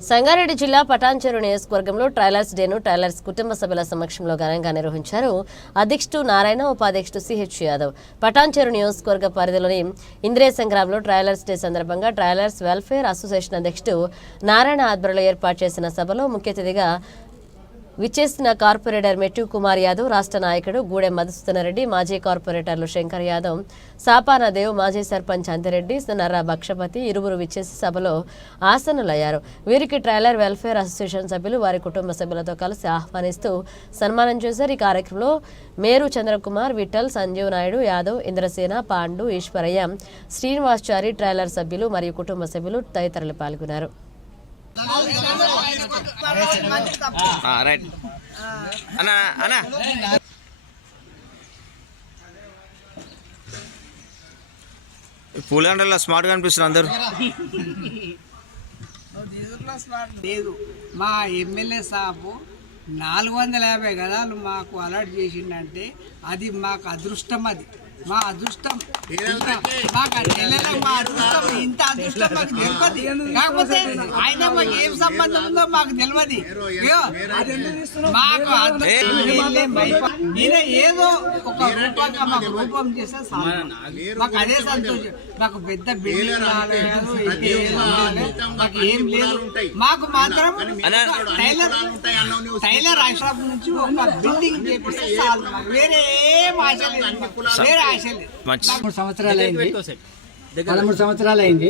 సంగారెడ్డి జిల్లా పటాన్చెరు నియోజకవర్గంలో trailers డేను trailers కుటుంబ సభ్యుల సమక్షంలో ఘనంగా నిర్వహించారు అధ్యక్షుడు నారాయణ ఉపాధ్యక్షుడు సిహెచ్ యాదవ్. పటాన్చెరు నియోజకవర్గ పరిధిలోని ఇంద్రియ సంగ్రామంలో ట్రైలర్స్ డే సందర్భంగా ట్రైలర్స్ వెల్ఫేర్ అసోసియేషన్ అధ్యక్షుడు నారాయణ ఆధ్వర్యంలో ఏర్పాటు చేసిన సభలో ముఖ్య అతిథిగా విచ్చేసిన కార్పొరేటర్ మెట్టు కుమార్ యాదవ్ రాష్ట్ర నాయకుడు గూడెం మధుసూదనరెడ్డి మాజీ కార్పొరేటర్లు శంకర్ యాదవ్ సాపానదేవ్ మాజీ సర్పంచ్ అంతిరెడ్డి నర్రా భక్షపతి ఇరువురు విచ్చేసి సభలో ఆసనులయ్యారు. వీరికి ట్రైలర్ వెల్ఫేర్ అసోసియేషన్ సభ్యులు వారి కుటుంబ సభ్యులతో కలిసి ఆహ్వానిస్తూ సన్మానం చేశారు. ఈ కార్యక్రమంలో మేరు చంద్రకుమార్ విఠల్ సంజీవ్ నాయుడు యాదవ్ ఇంద్రసేన పాండు ఈశ్వరయ్య శ్రీనివాస్చారి ట్రైలర్ సభ్యులు మరియు కుటుంబ సభ్యులు తదితరులు పాల్గొన్నారు. రైట్. అన్నా అన్నా. పూలండ్రలో స్మార్ట్గా అనిపిస్తున్నారు అందరు. లేదు. మా ఎమ్మెల్యే సాబు నాలుగు వందల యాభై గదాలు మాకు అలర్ట్ చేసిండంటే అది మాకు అదృష్టం అది. మా అదృష్టం ఇంత- అదృష్టం మాకు తెలియదు కాకపోతే ఆయన మాకు ఏం సంబంధం ఉందో మాకు తెలియదు ఇగో, మాకు ఈయన ఏదో ఒక రూపంగా మాకు రూపం చేస్తే మాకు అదే సంతోషం మాకు పెద్ద మాకు ఏం లేదు మాకు మాత్రం టైలర్ టైలర్ ఆశ్రమం నుంచి ఒక బిల్డింగ్ చేపిస్తే వేరే ఏం ఆశ లేదు వేరే ఆశ లేదు సంవత్సరాలు అయింది. పదమూడు సంవత్సరాలు అయింది.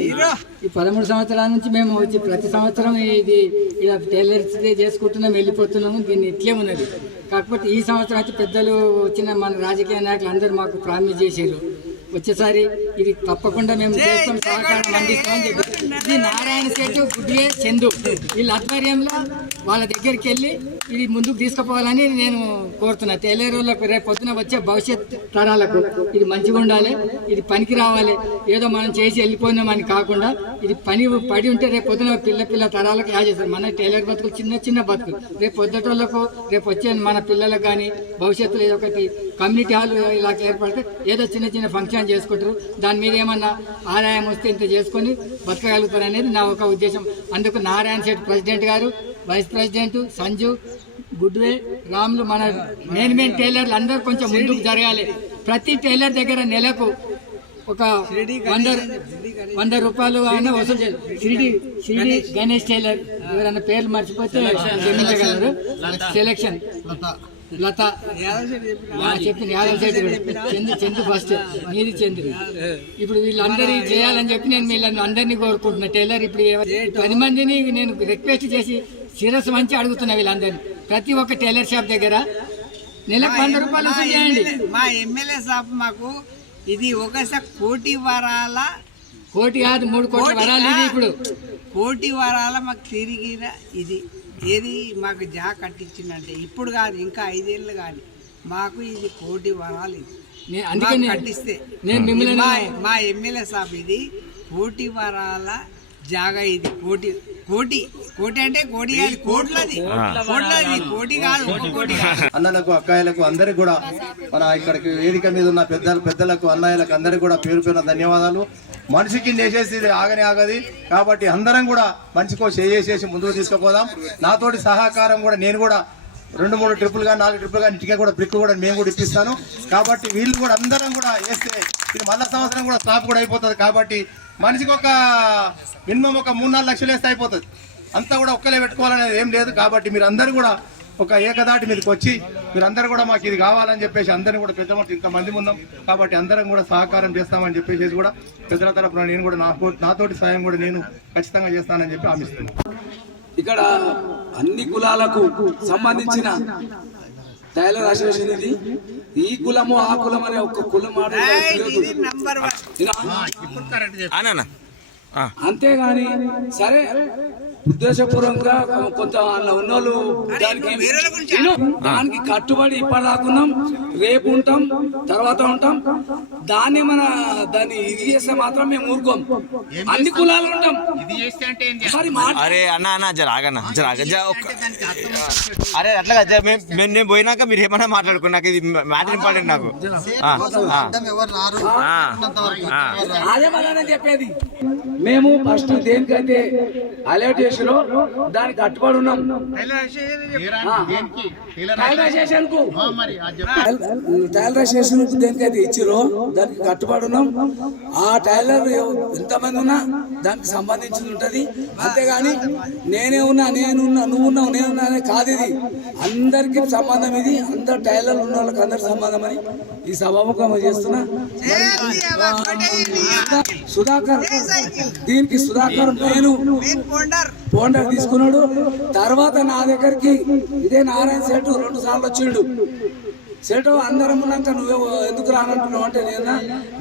ఈ పదమూడు సంవత్సరాల నుంచి మేము వచ్చి ప్రతి సంవత్సరం ఇది ఇలా టైలర్స్ డే చేసుకుంటున్నాం వెళ్ళిపోతున్నాము. దీన్ని ఇట్లే ఉన్నది. కాకపోతే ఈ సంవత్సరం అయితే పెద్దలు వచ్చిన మన రాజకీయ నాయకులు అందరూ మాకు ప్రామిస్ చేశారు. వచ్చేసారి ఇది తప్పకుండా మేము చేస్తాం సహకారం అందిస్తామని చెప్పి. ఇది నారాయణ శెట్టి గుడ్లే చందు. వీళ్ళ ఆధ్వర్యంలో వాళ్ళ దగ్గరికి వెళ్ళి ఇది ముందుకు తీసుకుపోవాలని నేను కోరుతున్నా. టైలర్ రేపు పొద్దున వచ్చే భవిష్యత్ తరాలకు ఇది మంచిగా ఉండాలి ఇది పనికి రావాలి. ఏదో మనం చేసి వెళ్ళిపోయినామని కాకుండా ఇది పని పడి ఉంటే రేపు పొద్దున పిల్ల పిల్ల తరాలకు యాజ్ చేస్తారు. మన టైలర్ బతుకులు చిన్న చిన్న బతుకులు. రేపు పొద్దుటోళ్ళకు రేపు వచ్చే మన పిల్లలకు కానీ భవిష్యత్తులో ఏదో ఒకటి కమ్యూనిటీ హాల్ ఇలా ఏర్పడితే ఏదో చిన్న చిన్న ఫంక్షన్ చేసుకుంటారు. దాని మీద ఏమన్నా ఆదాయం వస్తే ఇంత చేసుకొని బతకగలుగుతారు అనేది నా ఒక ఉద్దేశం. అందుకు నారాయణ శెట్టి ప్రెసిడెంట్ గారు వైస్ ప్రెసిడెంట్ సంజు గుడ్వే రాములు మన మెయిన్ మెయిన్ టైలర్లు అందరూ కొంచెం ముందుకు జరగాలి. ప్రతి టైలర్ దగ్గర నెలకు ఒక వంద వంద రూపాయలు అయినా వసూలు చేయాలి. షిరిడి షిరిడి గణేష్ టైలర్. ఎవరైనా పేర్లు మర్చిపోతే క్షమించగలరు సెలక్షన్ లత. ఆ, చెప్పింది యాదవ్ శెట్టి కూడా. చందు చందు ఫస్ట్. నీది చంద్రు. ఇప్పుడు వీళ్ళందరూ ఇది చేయాలని చెప్పి నేను వీళ్ళని అందరినీ కోరుకుంటున్నా. టైలర్ ఇప్పుడు పది మందిని నేను రిక్వెస్ట్ చేసి శిరస్సు మంచి అడుగుతున్నా వీళ్ళందరినీ. ప్రతి ఒక్క టైలర్ షాప్ దగ్గర నెలకు వంద రూపాయలు మా వసూలు చేయండి. మా ఎమ్మెల్యే సాబ్ మాకు ఇది ఒకసారి కోటి వరాల కోటి కాదు మూడు కోట్ల వరాలు ఇది ఇప్పుడు. కోటి వరాల మాకు తిరిగిన ఇది. ఏది మాకు జా కట్టించిందంటే ఇప్పుడు కాదు ఇంకా ఐదేళ్ళు కానీ మాకు ఇది కోటి వరాలు ఇది. కట్టిస్తే. నేను మిమ్మల్ని మా మా ఎమ్మెల్యే సాబ్ ఇది కోటి వరాల జాగా ఇది కోటి కోటి. కోటి అంటే కోటి కాదు కోట్లది. కోట్లది కోటి కాదు ఒక కోటి కాదు అన్నలకు అక్కాయలకు అందరికి కూడా మన ఇక్కడికి వేదిక మీద ఉన్న పెద్దలు పెద్దలకు అన్నయ్యలకు అందరికి కూడా పేరు పేరున ధన్యవాదాలు. మనిషికి నేసేసి ఇది ఆగని ఆగది కాబట్టి అందరం కూడా మనిషికో చేసేసి ముందుకు తీసుకుపోదాం. నాతోటి సహకారం కూడా నేను కూడా రెండు మూడు ట్రిప్పులు కానీ నాలుగు ట్రిప్పులు కానీ ఇటుక కూడా బ్రిక్ కూడా మేము కూడా ఇప్పిస్తాను. కాబట్టి వీళ్ళు కూడా అందరం కూడా వేస్తే ఇది మళ్ళా సంవత్సరం కూడా స్టాప్ కూడా అయిపోతుంది. కాబట్టి మనిషికి ఒక మినిమం ఒక మూడు నాలుగు లక్షలు వేస్తే అయిపోతుంది. అంతా కూడా ఒక్కలే పెట్టుకోవాలనేది ఏం లేదు కాబట్టి మీరు అందరూ కూడా ఒక ఏకదాటి మీదకి వచ్చి మీరందరూ కూడా మాకు ఇది కావాలని చెప్పేసి అందరిని కూడా పెద్ద ఇంత ఇంతమంది ఉన్నాం కాబట్టి అందరం కూడా సహకారం చేస్తామని చెప్పేసి కూడా పెద్దల తరపున నేను కూడా నా నాతోటి సాయం కూడా నేను ఖచ్చితంగా చేస్తానని చెప్పి హామీస్తున్నాను ఇక్కడ అన్ని కులాలకు సంబంధించిన టైలర్ అసోసియేషన్ ఇది ఈ కులము ఆ కులం అనే ఒక కులం మాట ఇది నంబర్ వన్ అన్నా అంతేగాని సరే ఉద్దేశపూర్వకంగా కొంత ఉన్నోళ్ళు దానికి. దానికి కట్టుబడి ఇప్పటిదాకున్నాం రేపు ఉంటాం తర్వాత ఉంటాం. దాన్ని మన దాన్ని ఇది చేస్తే మాత్రం మేము ఊరుకోం. అన్ని కులాలు ఉంటాం. అరే అన్న అన్న జర ఆగన్న జర అరే అట్లా మేము నేను పోయినాక మీరు ఏమన్నా మాట్లాడుకో నాకు ఇది మ్యాటర్ ఇంపార్టెంట్ నాకు. అదే చెప్పేది. మేము ఫస్ట్ దేనికైతే అలర్ట్ చేసి చేసిరో దానికి కట్టుబడి ఉన్నాం. టైలరైజేషన్కు టైలరైజేషన్కు దేనికైతే ఇచ్చిరో దానికి కట్టుబడి ఉన్నాం. ఆ టైలర్ ఎంతమంది ఉన్నా దానికి సంబంధించింది ఉంటది. అంతేగాని నేనే ఉన్నా నేనున్నా నువ్వు ఉన్నావు నేనున్నా అనే కాదు ఇది. అందరికి సంబంధం ఇది. అందరు టైలర్లు ఉన్న వాళ్ళకి అందరి సంబంధం అని ఈ సభాముఖం చేస్తున్నా. సుధాకర్. దీనికి సుధాకర్ నేను పోండర్ తీసుకున్నాడు. తర్వాత నా దగ్గరికి ఇదే నారాయణ సెటు రెండు సార్లు వచ్చిండు. సెటు అందరం ఉన్నాక నువ్వే ఎందుకు రానంటున్నావు అంటే నేను?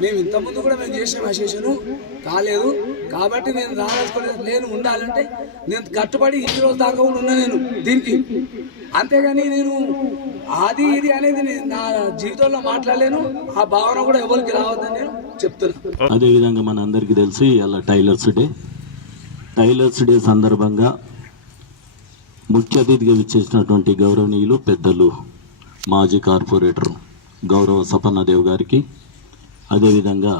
మేము ఇంతకుముందు కూడా మేము చేసాం అసోసియేషన్ కాలేదు. కాబట్టి నేను రావాల్సుకోలేదు నేను ఉండాలంటే నేను కట్టుబడి ఈ రోజు దాకా కూడా ఉన్నా నేను దీనికి. అంతేగాని నేను అది ఇది అనేది నేను నా జీవితంలో మాట్లాడలేను. ఆ భావన కూడా ఎవరికి రావద్దని నేను చెప్తున్నా. అదేవిధంగా మన అందరికీ తెలిసి అలా టైలర్స్ డే. టైలర్స్ డే సందర్భంగా ముఖ్య అతిథిగా విచ్చేసినటువంటి గౌరవనీయులు పెద్దలు మాజీ కార్పొరేటర్ గౌరవ సపన్నదేవ్ గారికి అదేవిధంగా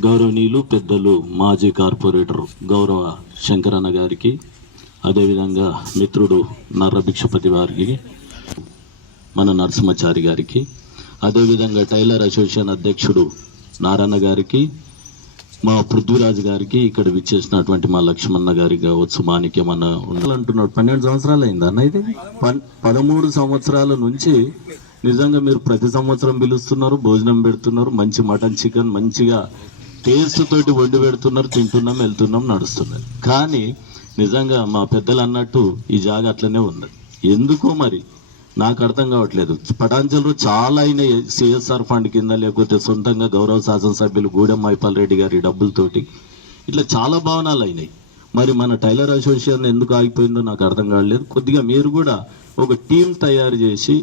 గౌరవనీయులు పెద్దలు మాజీ కార్పొరేటర్ గౌరవ శంకరన్న గారికి అదేవిధంగా మిత్రుడు నర్ర భిక్షపతి వారికి మన నరసింహచారి గారికి అదేవిధంగా టైలర్ అసోసియేషన్ అధ్యక్షుడు నారాయణ గారికి మా పృథ్వీరాజ్ గారికి ఇక్కడ విచ్చేసినటువంటి మా లక్ష్మణ గారికి కావచ్చు మాణిక్యం ఉండాలంటున్నాడు. పన్నెండు సంవత్సరాలు అయింది అన్న ఇది? పదమూడు సంవత్సరాల నుంచి నిజంగా మీరు ప్రతి సంవత్సరం పిలుస్తున్నారు భోజనం పెడుతున్నారు మంచి మటన్ చికెన్ మంచిగా టేస్ట్ తోటి వండి పెడుతున్నారు తింటున్నాం వెళ్తున్నాం నడుస్తున్నారు కానీ నిజంగా మా పెద్దలు అన్నట్టు ఈ జాగా అట్లనే ఉంది. ఎందుకో మరి? నాకు అర్థం కావట్లేదు. పటాంజలు చాలా అయినాయి సిఎస్ఆర్ ఫండ్ కింద లేకపోతే సొంతంగా గౌరవ శాసనసభ్యులు గూడెం మైపాల్ రెడ్డి గారి డబ్బులతోటి. ఇట్లా చాలా భవనాలు అయినాయి. మరి మన టైలర్ అసోసియేషన్ ఎందుకు ఆగిపోయిందో నాకు అర్థం కావట్లేదు. కొద్దిగా మీరు కూడా ఒక టీం తయారు చేసి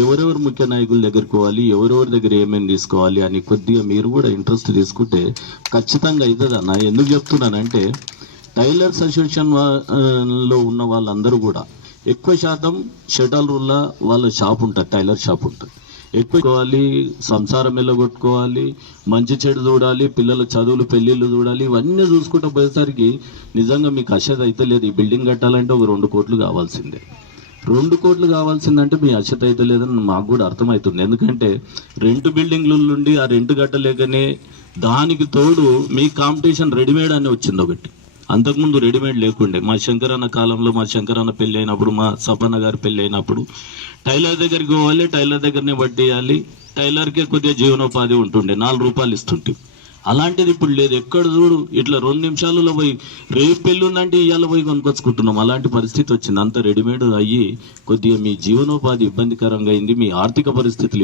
ఎవరెవరు ముఖ్య నాయకుల దగ్గరికి పోవాలి ఎవరెవరి దగ్గర ఏమేమి తీసుకోవాలి అని కొద్దిగా మీరు కూడా ఇంట్రెస్ట్ తీసుకుంటే ఖచ్చితంగా అవుతుంది అన్న. ఎందుకు చెప్తున్నానంటే టైలర్స్ అసోసియేషన్లో ఉన్న వాళ్ళందరూ కూడా ఎక్కువ శాతం షటల్ రూల్లా వాళ్ళ షాప్ ఉంటుంది టైలర్ షాప్ ఉంటుంది. ఎక్కువ సంసారం వెళ్ళగొట్టుకోవాలి మంచి చెడు చూడాలి పిల్లల చదువులు పెళ్ళిళ్ళు చూడాలి ఇవన్నీ చూసుకుంటూ పోయేసరికి నిజంగా మీకు అశత అయితే లేదు. ఈ బిల్డింగ్ కట్టాలంటే ఒక రెండు కోట్లు కావాల్సిందే. రెండు కోట్లు కావాల్సిందంటే మీ అశత అయితే లేదని మాకు కూడా అర్థమవుతుంది. ఎందుకంటే రెంట్ బిల్డింగ్ల నుండి ఆ రెంట్ కట్టలేకనే దానికి తోడు మీ కాంపిటీషన్ రెడీమేడ్ అని వచ్చింది ఒకటి. అంతకుముందు రెడీమేడ్ లేకుండే. మా శంకరన్న కాలంలో మా శంకరన్న పెళ్ళి అయినప్పుడు మా సపన్న గారి పెళ్ళి అయినప్పుడు టైలర్ దగ్గరికి పోవాలి టైలర్ దగ్గరనే వడ్డీయాలి టైలర్కే కొద్దిగా జీవనోపాధి ఉంటుండే నాలుగు రూపాయలు ఇస్తుంటే. అలాంటిది ఇప్పుడు లేదు. ఎక్కడ చూడు ఇట్లా రెండు నిమిషాలలో పోయి రేపు పెళ్ళి ఉందంటే ఇవాళ పోయి కొనుక్కొచ్చుకుంటున్నాం అలాంటి పరిస్థితి వచ్చింది. అంత రెడీమేడ్ అయ్యి కొద్దిగా మీ జీవనోపాధి ఇబ్బందికరంగా అయింది. మీ ఆర్థిక పరిస్థితులు